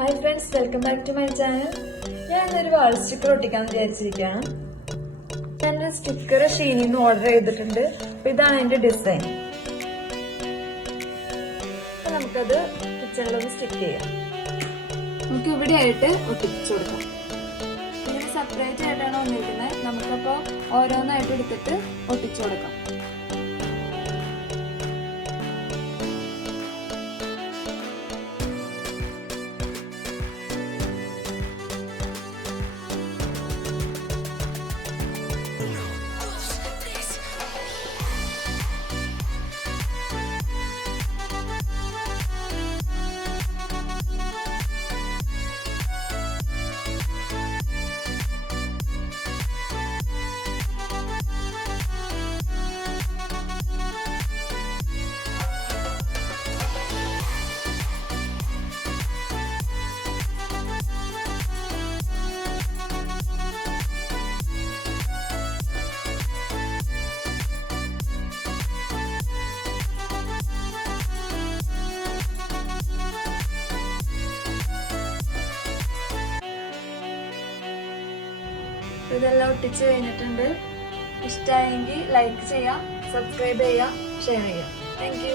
Hi friends, welcome back to my channel. ഞാൻ ഇന്നൊരു വാൾ sticker ഒട്ടിക്കാമെന്ന് വിചാരിച്ചിരിക്കുകയാണ്. ഞാനൊരു സ്റ്റിക്കർ ഷീനിൽ നിന്ന് ഓർഡർ ചെയ്തിട്ടുണ്ട്. അപ്പോൾ ഇതാണ് അതിൻ്റെ ഡിസൈൻ. അപ്പോൾ നമുക്കത് കിച്ചണിലൊന്ന് സ്റ്റിക്ക് ചെയ്യാം. നമുക്ക് ഇവിടെ ആയിട്ട് ഒട്ടിച്ചു കൊടുക്കാം. ഇങ്ങനെ സെപ്പറേറ്റ് ആയിട്ടാണ് വന്നിരിക്കുന്നത്. നമുക്കപ്പോൾ ഓരോന്നായിട്ട് എടുത്തിട്ട് ഒട്ടിച്ചു കൊടുക്കാം. ഇതെല്ലാം ഒട്ടിച്ച് കഴിഞ്ഞിട്ടുണ്ട്. ഇഷ്ടമായെങ്കിൽ ലൈക്ക് ചെയ്യുക, സബ്സ്ക്രൈബ് ചെയ്യുക, ഷെയർ ചെയ്യുക. Thank you.